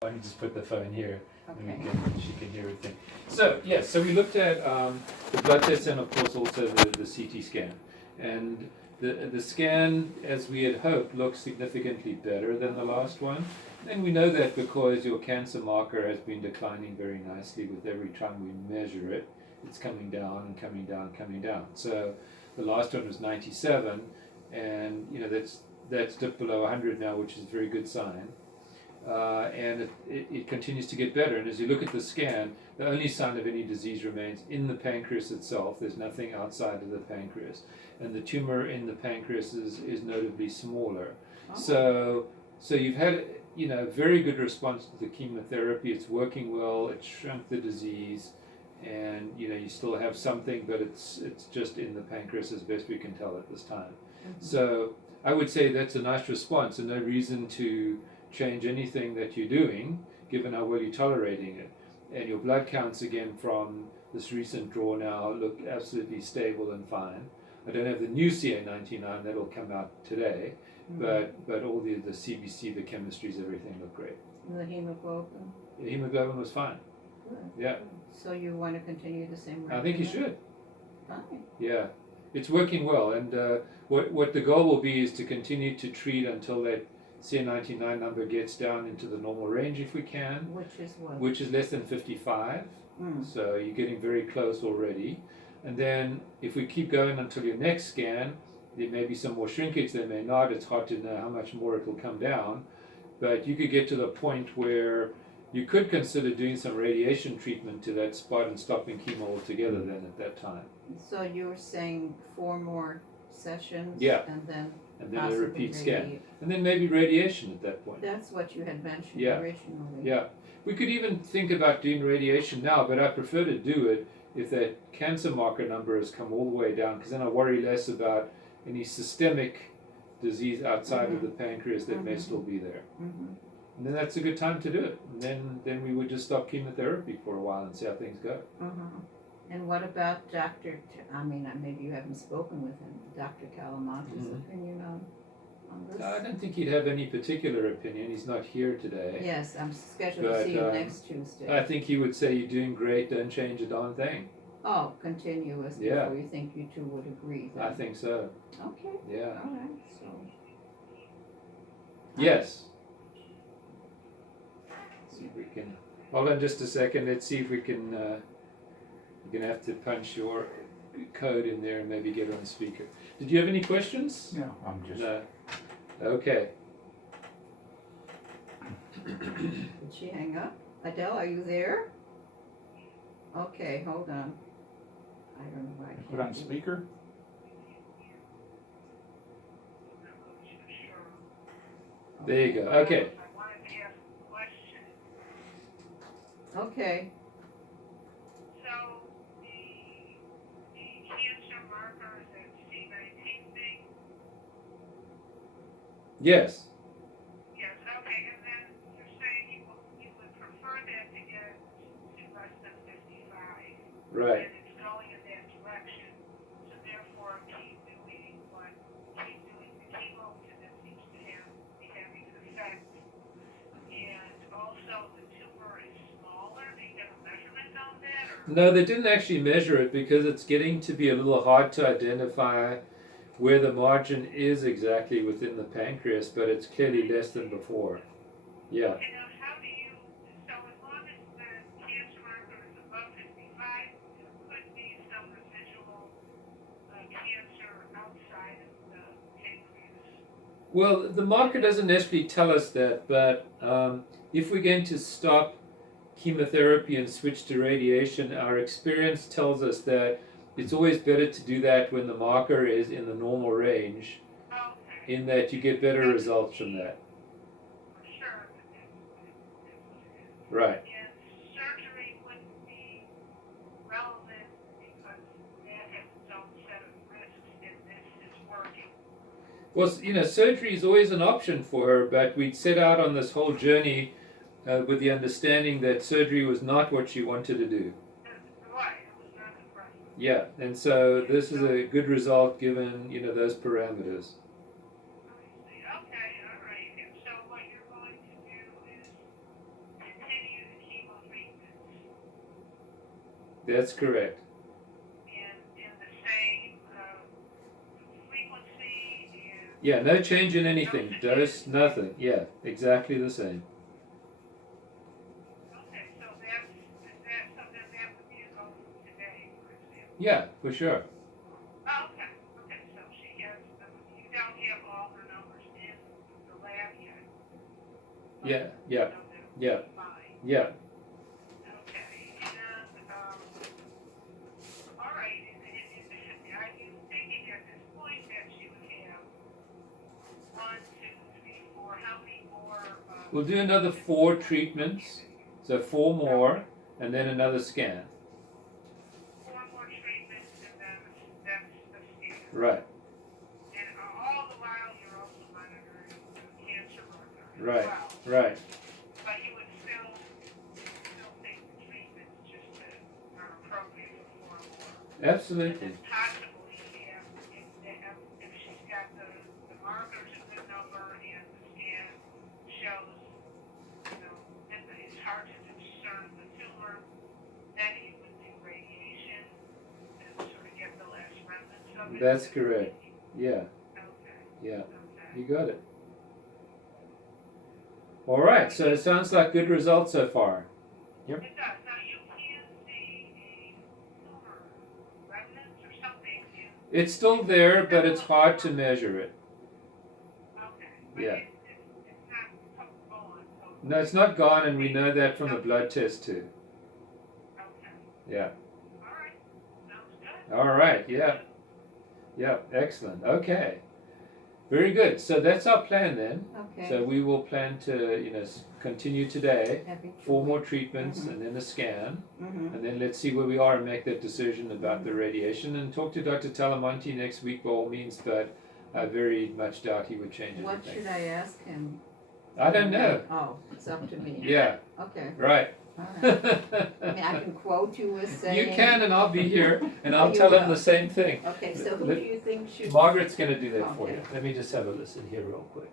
Why don't you just put the phone here and Okay. she can hear everything. So, yes, so we looked at the blood test and, of course, also the CT scan. And the scan, as we had hoped, looks significantly better than the last one. And we know that because your cancer marker has been declining very nicely with every time we measure it. It's coming down and coming down, coming down. So the last one was 97, and that's dipped below 100 now, which is a very good sign. And it continues to get better. And as you look at the scan, the only sign of any disease remains in the pancreas itself. There's nothing outside of the pancreas. And the tumor in the pancreas is notably smaller. Oh. So you've had very good response to the chemotherapy. It's working well. It shrunk the disease, and you still have something, but it's just in the pancreas as best we can tell at this time. So I would say that's a nice response, and no reason to change anything that you're doing, given how well you're tolerating it. And your blood counts, again, from this recent draw now, look absolutely stable and fine. I don't have the new CA99, that'll come out today, but all the CBC, the chemistries, everything look great. And the hemoglobin? The hemoglobin was fine. Good. Yeah. So you want to continue the same regimen? I think you should. Fine. Yeah. It's working well, and what the goal will be is to continue to treat until that CA99 number gets down into the normal range if we can. Which is what? Which is less than 55. So you're getting very close already. And then if we keep going until your next scan, there may be some more shrinkage, there may not. It's hard to know how much more it will come down. But you could get to the point where you could consider doing some radiation treatment to that spot and stopping chemo altogether then at that time. So you were saying 4 more sessions? Yeah. And then a repeat scan. And then maybe radiation at that point. That's what you had mentioned originally. Yeah. We could even think about doing radiation now, but I prefer to do it if that cancer marker number has come all the way down, because then I worry less about any systemic disease outside of the pancreas that may still be there. And then that's a good time to do it. And then we would just stop chemotherapy for a while and see how things go. And what about Dr. Maybe you haven't spoken with him, Dr. Calamantes' opinion on this? I don't think he'd have any particular opinion. He's not here today. Yes, I'm scheduled to see you next Tuesday. I think he would say you're doing great, don't change a darn thing. Oh, continuous before you think you two would agree then? I think so. Okay. Yeah. All right, so. Yes. See if we can, hold on just a second, let's see if we can, you're gonna have to punch your code in there and maybe get on speaker. Did you have any questions? No, I'm just. No. Okay. Did she hang up? Adele, are you there? Okay, hold on. I don't know why I can't. Put on speaker? There you go. Okay. I wanted to ask a question. Okay. So, the cancer marker is at C19 thing? Yes. Yes, okay, and then you're saying you would prefer that to get to less than 55. Right. And it's going in that direction. So therefore, keep doing the chemo because it seems to be having an effect. And also the tumor is smaller. Do you have a measurement on that? Or? No, they didn't actually measure it because it's getting to be a little hard to identify where the margin is exactly within the pancreas, but it's clearly less than before. Yeah. And how do you, so as long as the cancer marker is above 55, there could be some residual cancer outside of the pancreas. Well, the marker doesn't necessarily tell us that, but if we're going to stop chemotherapy and switch to radiation, our experience tells us that it's always better to do that when the marker is in the normal range, Okay. in that you get better results from that. For sure. But that's Right. and surgery wouldn't be relevant because that has its own set of risks and this is working. Well, surgery is always an option for her, but we'd set out on this whole journey with the understanding that surgery was not what she wanted to do. Right, it was not the right. Yeah, and so this is a good result given, those parameters. Okay, all right. And so what you're going to do is That's correct. And in the same frequency and Yeah, no change in anything. Dose, nothing. Yeah, exactly the same. okay, so that's so then that would be a go from today, for example. Yeah, for sure. Oh, okay, okay, so she has, you don't have all her numbers in the lab yet. Yeah, yeah, So they're yeah, fine. yeah. Okay, and, all right, are you thinking at this point that she would have 1, 2, 3, 4, how many more? We'll do another 4 treatments, so 4 more, and then another scan. 4 more treatments and then that's the scan. Right, And all the while you're also monitoring the cancer marker as right, well. right. But you would still think the treatments just are appropriate for 4 more. Absolutely. And possibly if she's got the markers a good number and the scan shows, it's hard to discern the tumor, then you would do radiation and sort of get the last remnants of it. That's correct. Yeah, Okay, yeah. okay. You got it. All right, so it sounds like good results so far. It does. Now you can see a tumor remnants or something in. It's still there, but it's hard to measure it. Okay. But Yeah. it's not gone. So No, it's not gone, and we know that from the blood test too. okay. Yeah. All right. Sounds good. All right. Yeah. Yeah. Excellent. Okay. Very good. So that's our plan then. Okay. So we will plan to, continue today. Every 4 more treatments Mhm. and then a scan, Mm-hmm. and then let's see where we are and make that decision about the radiation. And talk to Dr. Talamonte next week by all means, but I very much doubt he would change What anything. should I ask him? I don't know. Oh, it's up to me. Yeah. Okay, Right. all right. I mean, I can quote you as saying. You can, and I'll be here, and I'll You tell him will. the same thing. Okay, so who Let- do you think should? Margaret's going to do that for Okay. you. Let me just have a listen here real quick.